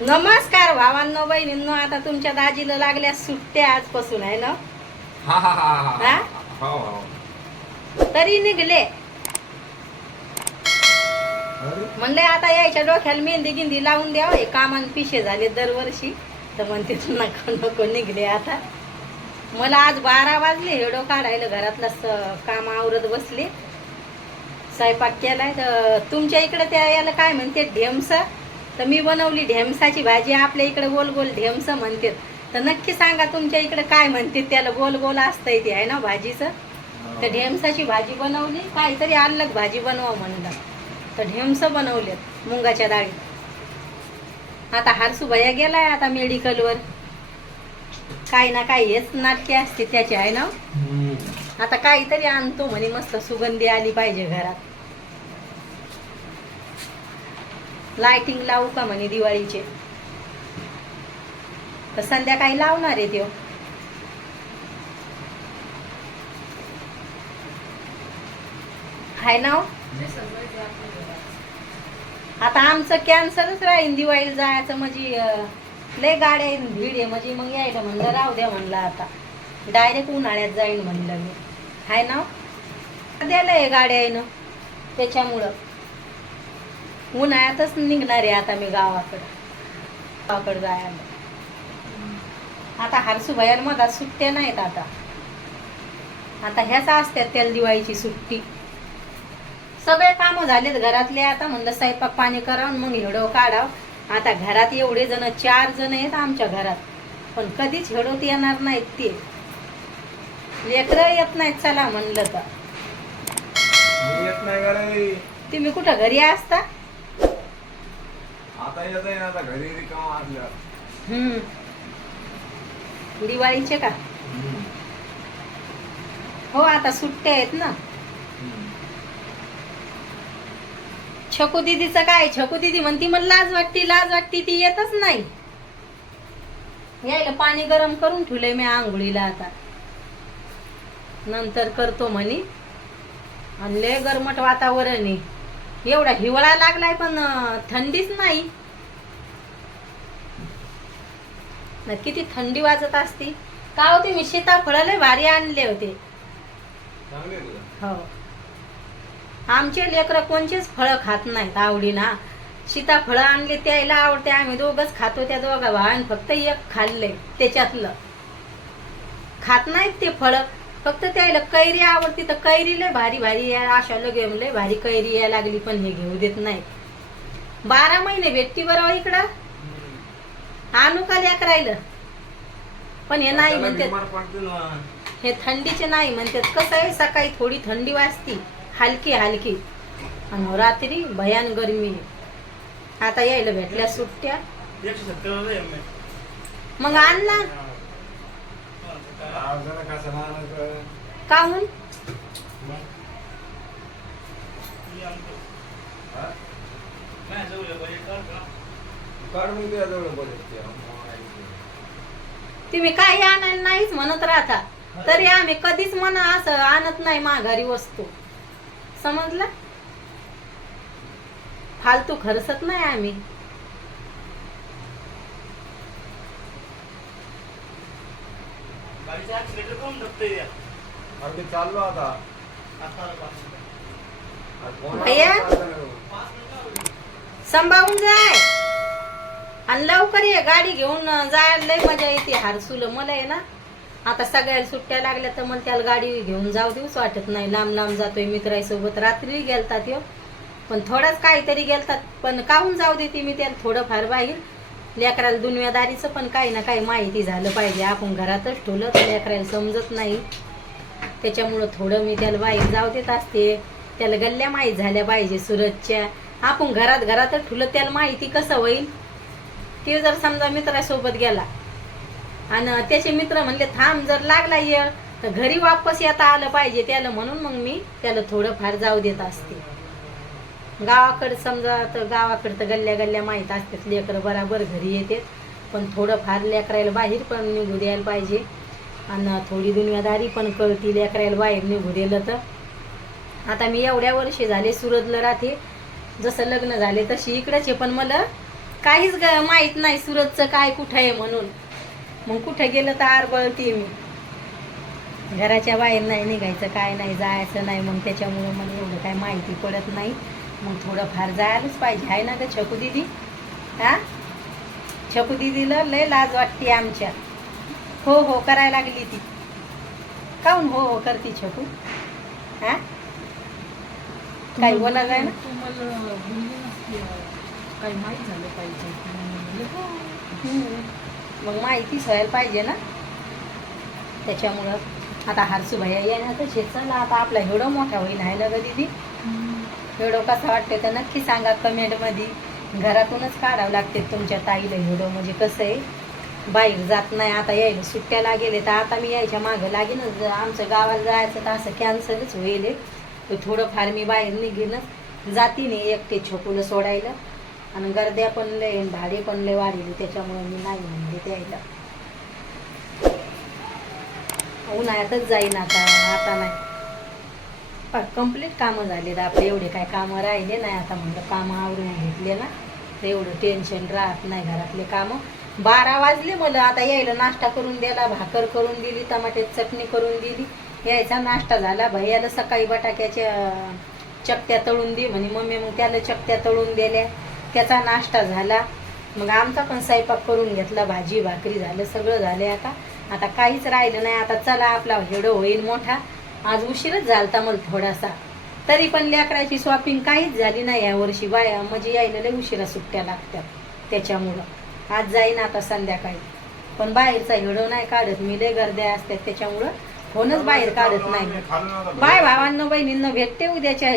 नमस्कार भावांनो बहिणींनो आता तुमच्या दाजीला लागल्या सुट्ट्या आजपासून आहे ना? हा हा हा हा हा? हो हो. तरी निघले. अरे? म्हणले आता यायच्या डोक्याला मेहंदी गिंदी लावून द्यावं हे कामान पिशे झाले दरवर्षी. तर म्हणते नको नको निघले आता. मला आज बारा वाजले हेडो काढायला घरातलं स- काम आवरत बसले. स्वयंपाक केलाय तर तुमच्या इकडे त्या याला काय म्हणते ढेमस? तर मी बनवली ढेमसाची भाजी. आपल्या इकडे गोल गोल ढेमस म्हणते तर नक्की सांगा तुमच्या इकडे काय म्हणते त्याला गोल गोल असतंय ते आहे ना भाजीचं? तर ढेमसाची भाजी बनवली काहीतरी अलग भाजी बनवा म्हणलं. तर ढेमस बनवलेत मुंगाच्या डाळी आता हरसू भैया गेलाय आता मेडिकलवर. काही ना काही हेच नाटके असते त्याचे आहे ना. आता काहीतरी आणतो म्हणे मस्त सुगंधी आली पाहिजे घरात. लाइटिंग लावू का म्हणे दिवाळीचे? तर संध्याकाळी लावणार आहे त्यो. हाय ना हो. आता आमचं कॅन्सलच राहील दिवाळीला जायचं म्हणजे लय गाड्या आहे, भीड आहे म्हणजे मग यायला म्हणलं राहू द्या म्हणलं आता. डायरेक्ट उन्हाळ्यात जाईन म्हणलं मी. हाय ना हो. द्यायला आहे गाड्या आहे ना त्याच्यामुळं. उन्हाळ्यातच निघणार आहे आता मी गावाकडं. गावाकडं जायला. आता हरसू भयान मधात सुट्ट्या नाहीत आता. आता ह्याच असतात त्याला दिवाळीची सुट्टी. सगळे कामं झालेत घरातले आता म्हणलं स्वयंपाक पाणी करावं मग हेडो काढाव. आता घरात एवढे जण चार जण आहेत आमच्या घरात. पण कधीच हेडोत येणार नाहीत ते. लेकरं येत नाहीत चला म्हणलं तर. तुम्ही कुठं घरी असता? आता येत आहे आता घरी असल्या हम्म. दिवाळीचे का? हो आता सुट्ट्या आहेत ना. छकू दिदीचं काय? छकू दिदी म्हणती मला लाज वाटती लाज वाटती ती येतच नाही. यायला पाणी गरम करून ठेवले मी आंघोळीला आता. नंतर करतो म्हणे. आणि लय गरमट वातावरण आहे. एवढा हिवाळा लागलाय पण थंडीच नाही. ना किती थंडी वाजत असती. का होते? मी सीताफळ लय भारी आणले होते. हो. आमचे लेकरं कोणचेच फळं खात नाहीत आवडीना. सीताफळं आणले त्याला आवडते. आम्ही दोघच खातो त्या दोघा भावाने फक्त एक खाल्ले त्याच्यातलं. खात नाहीत ते फळं. फक्त त्याला कैरी आवडती तर कैरी लय भारी भारी या अशा लगे लय भारी कैरी यायला लागली पण हे घेऊ देत नाही बारा महिने भेटती बरं हो इकडं. आणू का लेक राहिलं? पण हे नाही म्हणते हे थंडीचे नाही म्हणतात. कसं आहे सकाळी थोडी थंडी वाजती हलकी हलकी. आणि रात्री भयान गरमी आहे. आता यायला भेटल्या सुट्ट्या. मग आण ना. काहून? हा? तुम्ही काही आणायला नाहीच म्हणत राहता. तरी आम्ही कधीच म्हणा असं आणत नाही माघारी वस्तू. समजलं? फालतू खर्चत नाही आम्ही. चाललो आता. भैया? सांभाळून जाय. आणि लवकर ये गाडी घेऊन जायला लय मजा येते हारसूल मला आहे ना आता सगळ्याला सुट्ट्या लागल्या तर मला त्याला गाडी घेऊन जाऊ देऊच वाटत नाही. लांब लांब जातोय मित्रासोबत रात्री गेलतात यो. पण थोडंच काहीतरी गेलतात. पण काहून जाऊ देते मी त्याला? थोडंफार बाहेर. लेकराला दुनियादारीचं पण काही ना काही माहिती झालं पाहिजे. आपण घरातच ठेवलं तर लेकराला समजत नाही. त्याच्यामुळं थोडं मी त्याला बाहेर जाऊ देत असते. त्याला गल्ल्या माहीत झाल्या पाहिजे सुरतच्या. आपण घरात घरातच ठुलं त्याला माहिती कसं होईल? ते जर समजा मित्रासोबत गेला आणि त्याचे मित्र म्हणले थांब जर लागला ये तर घरी वापस येता आलं पाहिजे त्याला म्हणून मग मी त्याला थोडंफार जाऊ देत असते. गावाकडे समजा तर गावाकडे तर गल्ल्या गल्ल्या माहीत असतात लेकरं बराबर घरी येते पण थोडंफार लेकरायला बाहेर पण निघू द्यायला पाहिजे आणि थोडी दुनियादारी पण कळती लेकरायला बाहेर निघू दिलं तर. आता मी एवढ्या वर्षी झाले सुरतला राहते जसं लग्न झाले तशी इकडंच पण मला काहीच ग माहीत नाही सुरतचं काय कुठं आहे म्हणून. मग कुठं गेलं तर आरबळते मी घराच्या बाहेर नाही निघायचं काय नाही जायचं नाही. मग त्याच्यामुळं मला एवढं काय माहिती पडत नाही. मग थोडंफार जायलाच पाहिजे. आहे ना ग छकू दिदी? हा? छकू दिदीला लय लाज वाटते आमच्या. हो हो करायला लागली ती. काऊन हो हो करते छकू? हा? काही बोला जाय ना काही माहीत झालं पाहिजे. म्हणलं, हो. मग माहितीच व्हायला पाहिजे ना? त्याच्यामुळं आता हरसू भैया येण्यातच चला आता आपला एवढं मोठा होईल आहे ना ग दीदी? एवढं कसं वाटतं तर नक्की सांगा कमेंटमध्ये. घरातूनच काढावं लागते तुमच्या ताईला एवढं म्हणजे कसं आहे? बाहेर जात नाही आता यायला सुट्ट्याला गेले तर आता मी यायच्या मागं लागेनच जर आमचं गावाला जायचं तर असं कॅन्सलच होईल. तर थोडंफार मी बाहेर निघेनच जाती नाही एकटे छोटूला सोडायला. आणि गर्द्या पण लय भाडे पण लय वाढली त्याच्यामुळे मी नाही म्हणले द्यायला उन्हाळ्यातच जाईन आता आता नाही. पण कंप्लीट कामं झालेत आपले एवढे काय कामं राहिले नाही आता म्हणलं कामं आवरून घेतले ना. तर एवढं टेन्शन राहत नाही घरातले कामं. बारा वाजले मला आता यायला नाश्ता करून दिला भाकर करून दिली टमाट्याची चटणी करून दिली. यायचा नाश्ता झाला भैयाला सकाळी बटाक्याच्या चकत्या तळून दे म्हणे मम्मी मग त्याला चकत्या तळून दिल्या. त्याचा नाश्ता झाला. मग आमचा पण स्वयंपाक करून घेतला भाजी भाकरी झालं सगळं झालं आता. आता काहीच राहिलं नाही. आता चला आपला हेडो होईल मोठा. आज उशीरच झालता मला थोडासा. तरी पण लेकराची शॉपिंग काहीच झाली नाही या वर्षी. बाया म्हणजे यायला उशिरा सुट्ट्या लागतात त्याच्यामुळं. आज जाईन आता संध्याकाळी. पण बाहेरचा हिडो नाही काढत. मी लय गर्द्या असतात त्याच्यामुळं फोनच बाहेर काढत नाही. बाय भावांना बहिणींना भेटते उद्याच्या